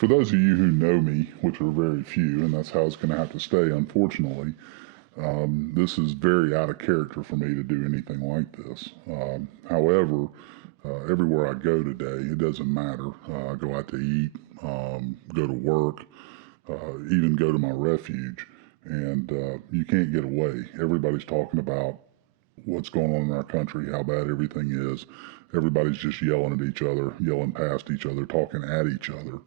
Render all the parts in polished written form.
For those of you who know me, which are very few, and that's how it's going to have to stay, unfortunately, this is very out of character for me to do anything like this. However, everywhere I go today, it doesn't matter. I go out to eat, go to work, even go to my refuge, and you can't get away. Everybody's talking about what's going on in our country, how bad everything is. Everybody's just yelling at each other, yelling past each other, talking at each other.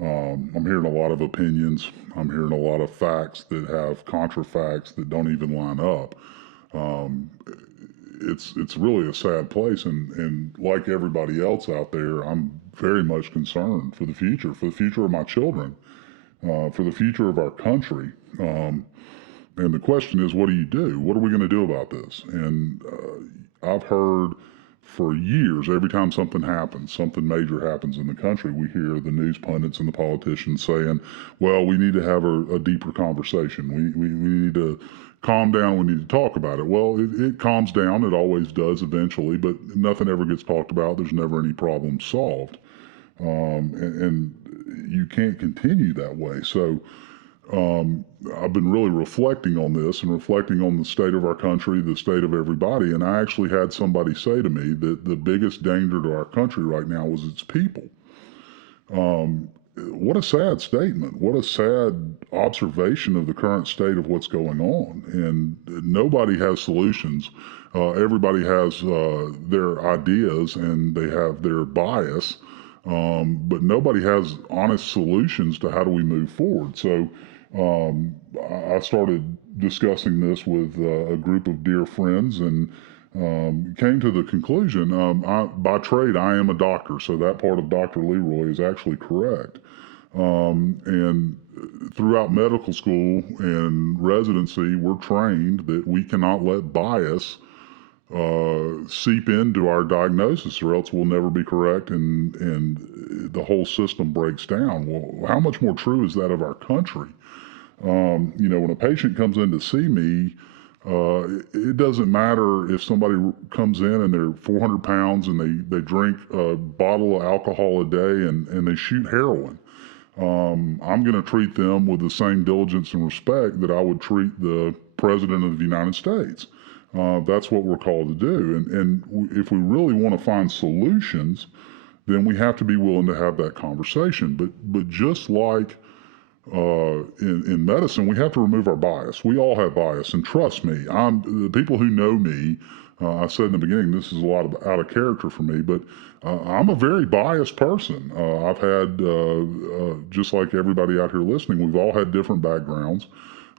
I'm hearing a lot of opinions. I'm hearing a lot of facts that have contrafacts that don't even line up. Um, it's really a sad place, and like everybody else out there, I'm very much concerned for the future of my children, for the future of our country. And the question is, what do you do? What are we going to do about this? And I've heard for years, every time something happens, something major happens in the country, we hear the news pundits and the politicians saying, well, we need to have a deeper conversation. We need to calm down. We need to talk about it. Well, it calms down. It always does eventually, but nothing ever gets talked about. There's never any problem solved. And you can't continue that way. So I've been really reflecting on this and reflecting on the state of our country, the state of everybody. And I actually had somebody say to me that the biggest danger to our country right now was its people. What a sad statement. What a sad observation of the current state of what's going on. And nobody has solutions. Everybody has their ideas and they have their bias. But nobody has honest solutions to how do we move forward. So I started discussing this with a group of dear friends and came to the conclusion, by trade, I am a doctor, so that part of Dr. Leroy is actually correct. And throughout medical school and residency, we're trained that we cannot let bias seep into our diagnosis, or else we'll never be correct, and the whole system breaks down. Well, how much more true is that of our country? When a patient comes in to see me, it doesn't matter if somebody comes in and they're 400 pounds and they drink a bottle of alcohol a day and they shoot heroin. I'm going to treat them with the same diligence and respect that I would treat the President of the United States. That's what we're called to do. And if we really want to find solutions, then we have to be willing to have that conversation. But just like in medicine, we have to remove our bias. We all have bias, and trust me, the people who know me. I said in the beginning, this is a lot out of character for me, but I'm a very biased person. I've had, just like everybody out here listening, we've all had different backgrounds.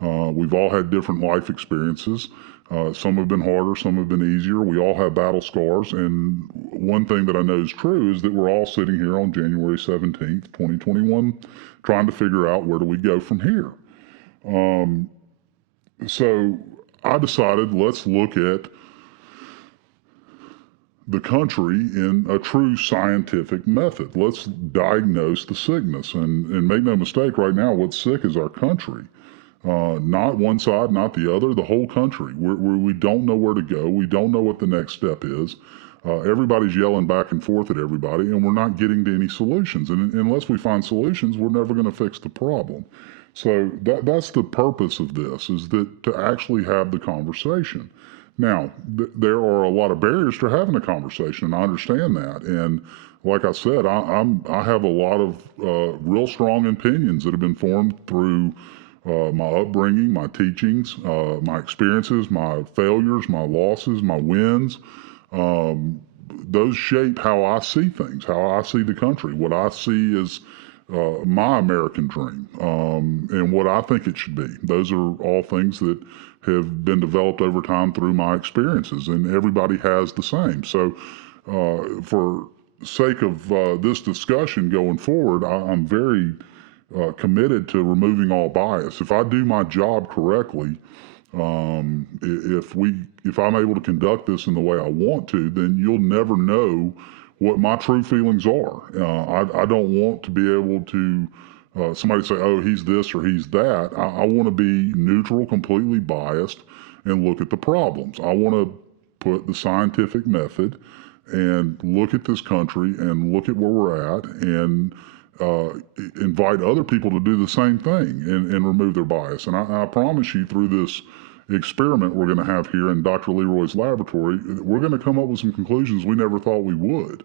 We've all had different life experiences. Some have been harder, some have been easier. We all have battle scars. And one thing that I know is true is that we're all sitting here on January 17th, 2021, trying to figure out where do we go from here. So I decided let's look at the country in a true scientific method. Let's diagnose the sickness. And make no mistake, right now, what's sick is our country. Not one side, not the other, the whole country. We don't know where to go. We don't know what the next step is. Everybody's yelling back and forth at everybody, and we're not getting to any solutions. And unless we find solutions, we're never going to fix the problem. So that's the purpose of this, is that to actually have the conversation. Now, there are a lot of barriers to having a conversation, and I understand that. And like I said, I have a lot of real strong opinions that have been formed through my upbringing, my teachings, my experiences, my failures, my losses, my wins. Those shape how I see things, how I see the country, what I see as my American dream, and what I think it should be. Those are all things that have been developed over time through my experiences, and everybody has the same. So for sake of this discussion going forward, I'm very committed to removing all bias. If I do my job correctly, if I'm able to conduct this in the way I want to, then you'll never know what my true feelings are. I don't want to be able to somebody say, oh, he's this or he's that. I want to be neutral, completely biased, and look at the problems. I want to put the scientific method and look at this country and look at where we're at and uh, invite other people to do the same thing and remove their bias. And I promise you, through this experiment we're going to have here in Dr. Leroy's laboratory, we're going to come up with some conclusions we never thought we would.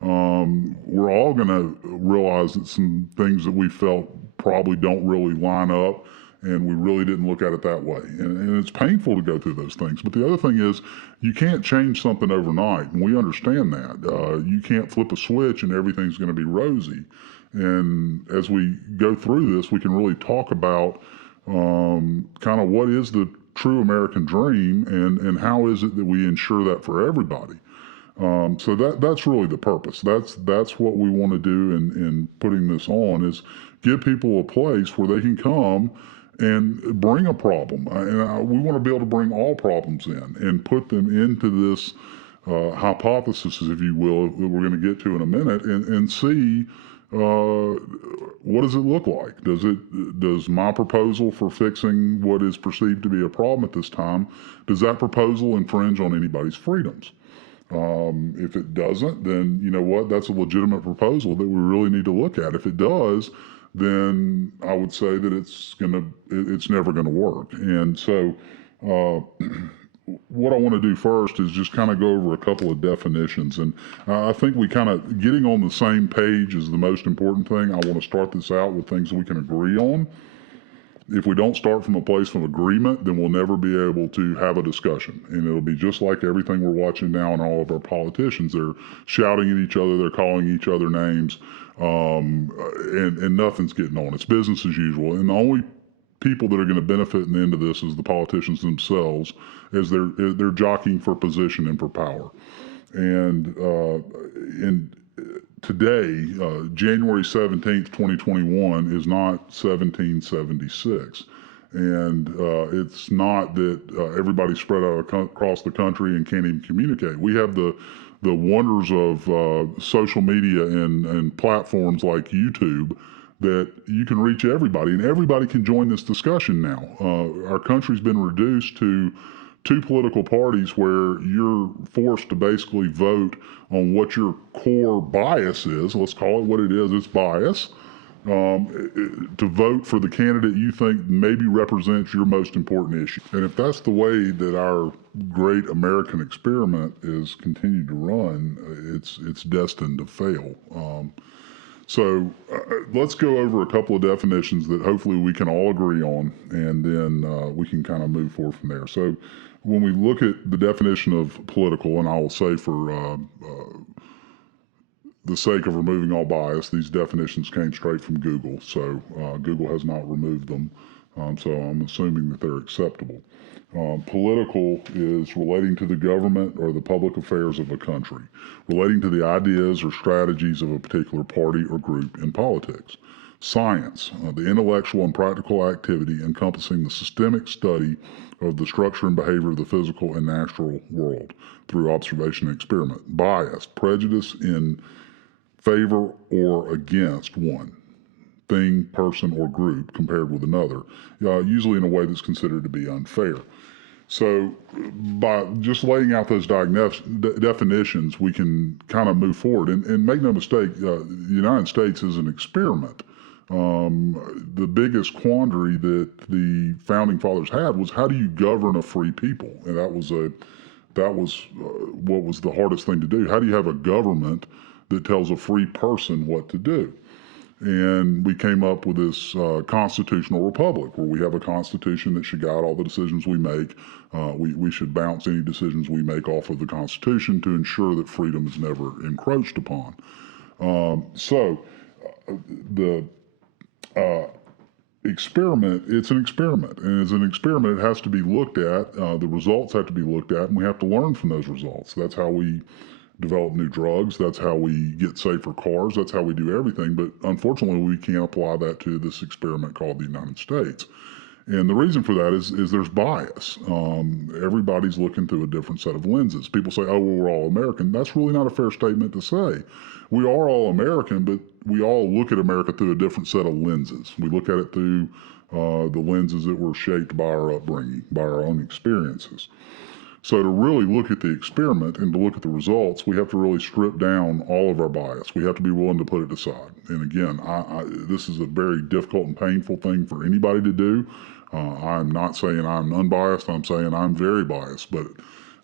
We're all going to realize that some things that we felt probably don't really line up, and we really didn't look at it that way. And it's painful to go through those things. But the other thing is, you can't change something overnight, and we understand that. You can't flip a switch and everything's going to be rosy. And as we go through this, we can really talk about kind of what is the true American dream, and how is it that we ensure that for everybody. So that's really the purpose. That's what we want to do in putting this on, is give people a place where they can come and bring a problem. We want to be able to bring all problems in and put them into this hypothesis, if you will, that we're going to get to in a minute, and see what does it look like. Does my proposal for fixing what is perceived to be a problem at this time, does that proposal infringe on anybody's freedoms? If it doesn't, then you know what? That's a legitimate proposal that we really need to look at. If it does, then I would say that it's never gonna work. And so, what I want to do first is just kind of go over a couple of definitions. And I think we kind of getting on the same page is the most important thing. I want to start this out with things we can agree on. If we don't start from a place of agreement, then we'll never be able to have a discussion. And it'll be just like everything we're watching now and all of our politicians. They're shouting at each other, they're calling each other names, and nothing's getting on. It's business as usual. And the only people that are going to benefit in the end of this is the politicians themselves, as they're jockeying for position and for power. And today, January 17th, 2021, is not 1776. And it's not that everybody's spread out across the country and can't even communicate. We have the wonders of social media and platforms like YouTube that you can reach everybody, and everybody can join this discussion now. Our country's been reduced to two political parties where you're forced to basically vote on what your core bias is. Let's call it what it is. It's bias. To vote for the candidate you think maybe represents your most important issue. And if that's the way that our great American experiment is continued to run, it's destined to fail. So let's go over a couple of definitions that hopefully we can all agree on, and then we can kind of move forward from there. So when we look at the definition of political, and I will say for the sake of removing all bias, these definitions came straight from Google, so Google has not removed them, so I'm assuming that they're acceptable. Political is relating to the government or the public affairs of a country, relating to the ideas or strategies of a particular party or group in politics. Science, the intellectual and practical activity encompassing the systemic study of the structure and behavior of the physical and natural world through observation and experiment. Bias, prejudice in favor or against one thing, person, or group compared with another, usually in a way that's considered to be unfair. So by just laying out those definitions, we can kind of move forward. And make no mistake, the United States is an experiment. The biggest quandary that the founding fathers had was, how do you govern a free people? And that was what was the hardest thing to do. How do you have a government that tells a free person what to do? And we came up with this constitutional republic, where we have a constitution that should guide all the decisions we make. We should bounce any decisions we make off of the Constitution to ensure that freedom is never encroached upon. The experiment, it's an experiment. And as an experiment, it has to be looked at. The results have to be looked at, and we have to learn from those results. That's how we develop new drugs. That's how we get safer cars. That's how we do everything. But unfortunately, we can't apply that to this experiment called the United States. And the reason for that is there's bias. Everybody's looking through a different set of lenses. People say, oh, well, we're all American. That's really not a fair statement to say. We are all American, but we all look at America through a different set of lenses. We look at it through the lenses that were shaped by our upbringing, by our own experiences. So to really look at the experiment and to look at the results, we have to really strip down all of our bias. We have to be willing to put it aside. And again, this is a very difficult and painful thing for anybody to do. I'm not saying I'm unbiased. I'm saying I'm very biased, but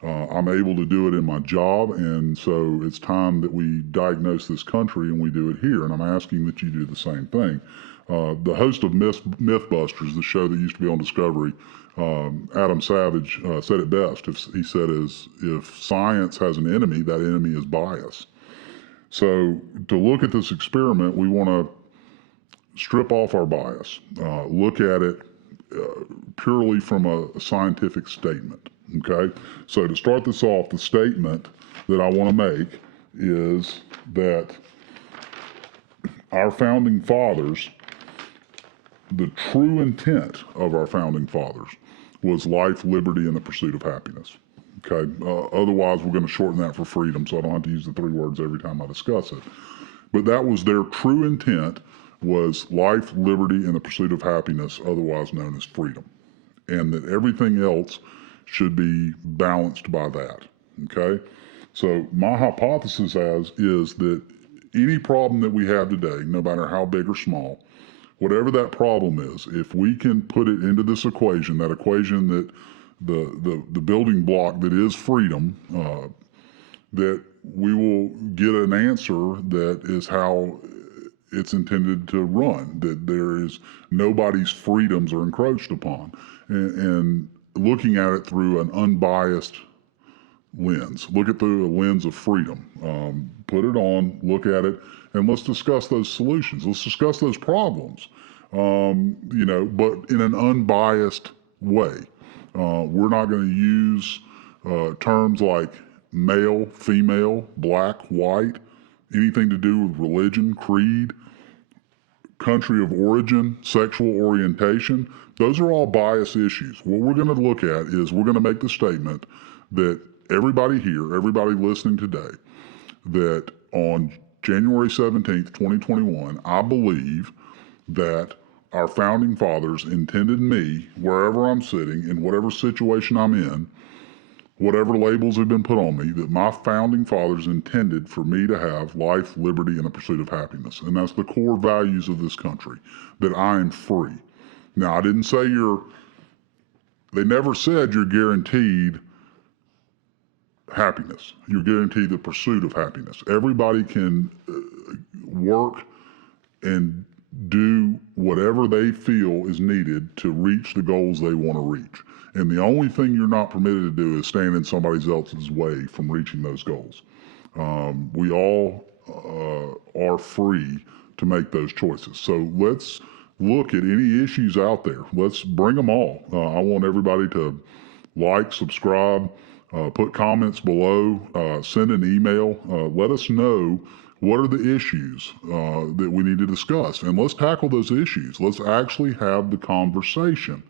I'm able to do it in my job. And so it's time that we diagnose this country and we do it here. And I'm asking that you do the same thing. The host of Mythbusters, the show that used to be on Discovery, Adam Savage said it best. He said, if science has an enemy, that enemy is bias. So to look at this experiment, we want to strip off our bias, look at it purely from a scientific statement. Okay? So to start this off, the statement that I want to make is that our founding fathers, the true intent of our founding fathers was life, liberty, and the pursuit of happiness. Okay. Otherwise, we're going to shorten that for freedom, so I don't have to use the 3 words every time I discuss it. But that was their true intent, was life, liberty, and the pursuit of happiness, otherwise known as freedom. And that everything else should be balanced by that. Okay. So my hypothesis is that any problem that we have today, no matter how big or small, whatever that problem is, if we can put it into this equation, that equation that the building block that is freedom, that we will get an answer that is how it's intended to run, that there is nobody's freedoms are encroached upon, and looking at it through an unbiased lens. Look at through a lens of freedom. Put it on, look at it, and let's discuss those solutions. Let's discuss those problems, but in an unbiased way. We're not going to use terms like male, female, black, white, anything to do with religion, creed, country of origin, sexual orientation. Those are all bias issues. What we're going to look at is we're going to make the statement that everybody here, everybody listening today, that on January 17th, 2021, I believe that our founding fathers intended me, wherever I'm sitting, in whatever situation I'm in, whatever labels have been put on me, that my founding fathers intended for me to have life, liberty, and a pursuit of happiness. And that's the core values of this country, that I am free. Now, I didn't say they never said you're guaranteed happiness. You're guaranteed the pursuit of happiness. Everybody can work and do whatever they feel is needed to reach the goals they want to reach. And the only thing you're not permitted to do is stand in somebody else's way from reaching those goals. We all are free to make those choices. So let's look at any issues out there. Let's bring them all. I want everybody to like, subscribe, put comments below, send an email. Let us know what are the issues that we need to discuss, and let's tackle those issues. Let's actually have the conversation.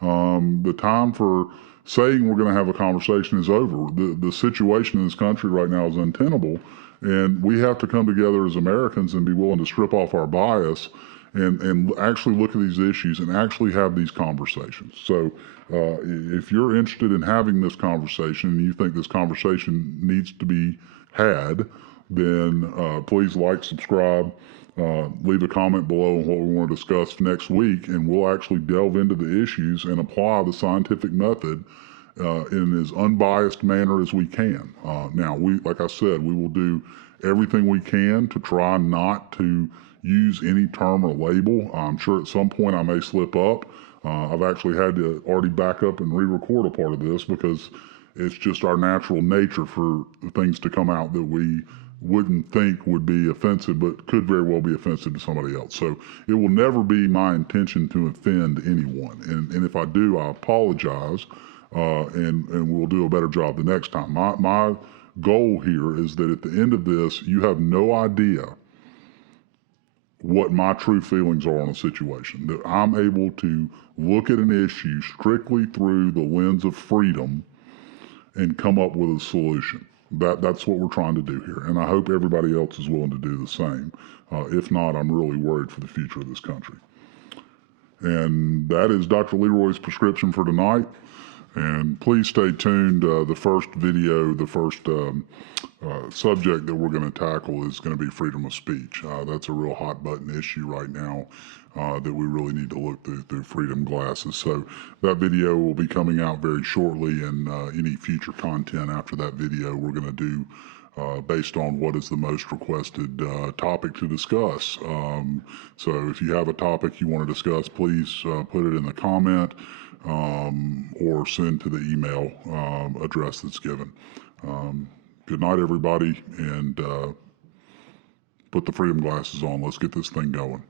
The time for saying we're going to have a conversation is over. The situation in this country right now is untenable, and we have to come together as Americans and be willing to strip off our bias and actually look at these issues and actually have these conversations. So if you're interested in having this conversation and you think this conversation needs to be had, then please like, subscribe, leave a comment below on what we want to discuss next week, and we'll actually delve into the issues and apply the scientific method in as unbiased manner as we can. Now, like I said, we will do everything we can to try not to use any term or label. I'm sure at some point I may slip up. I've actually had to already back up and re-record a part of this because it's just our natural nature for things to come out that we wouldn't think would be offensive, but could very well be offensive to somebody else. So it will never be my intention to offend anyone. And if I do, I apologize, and we'll do a better job the next time. My goal here is that at the end of this, you have no idea what my true feelings are on a situation, that I'm able to look at an issue strictly through the lens of freedom and come up with a solution. That's what we're trying to do here, and I hope everybody else is willing to do the same. If not, I'm really worried for the future of this country. And that is Dr. Leroy's prescription for tonight. And please stay tuned. The first video, the first subject that we're going to tackle is going to be freedom of speech. That's a real hot button issue right now that we really need to look through freedom glasses. So that video will be coming out very shortly, and any future content after that video we're going to do based on what is the most requested topic to discuss. So if you have a topic you want to discuss, please put it in the comment or send to the email address that's given. Good night, everybody, and put the freedom glasses on. Let's get this thing going.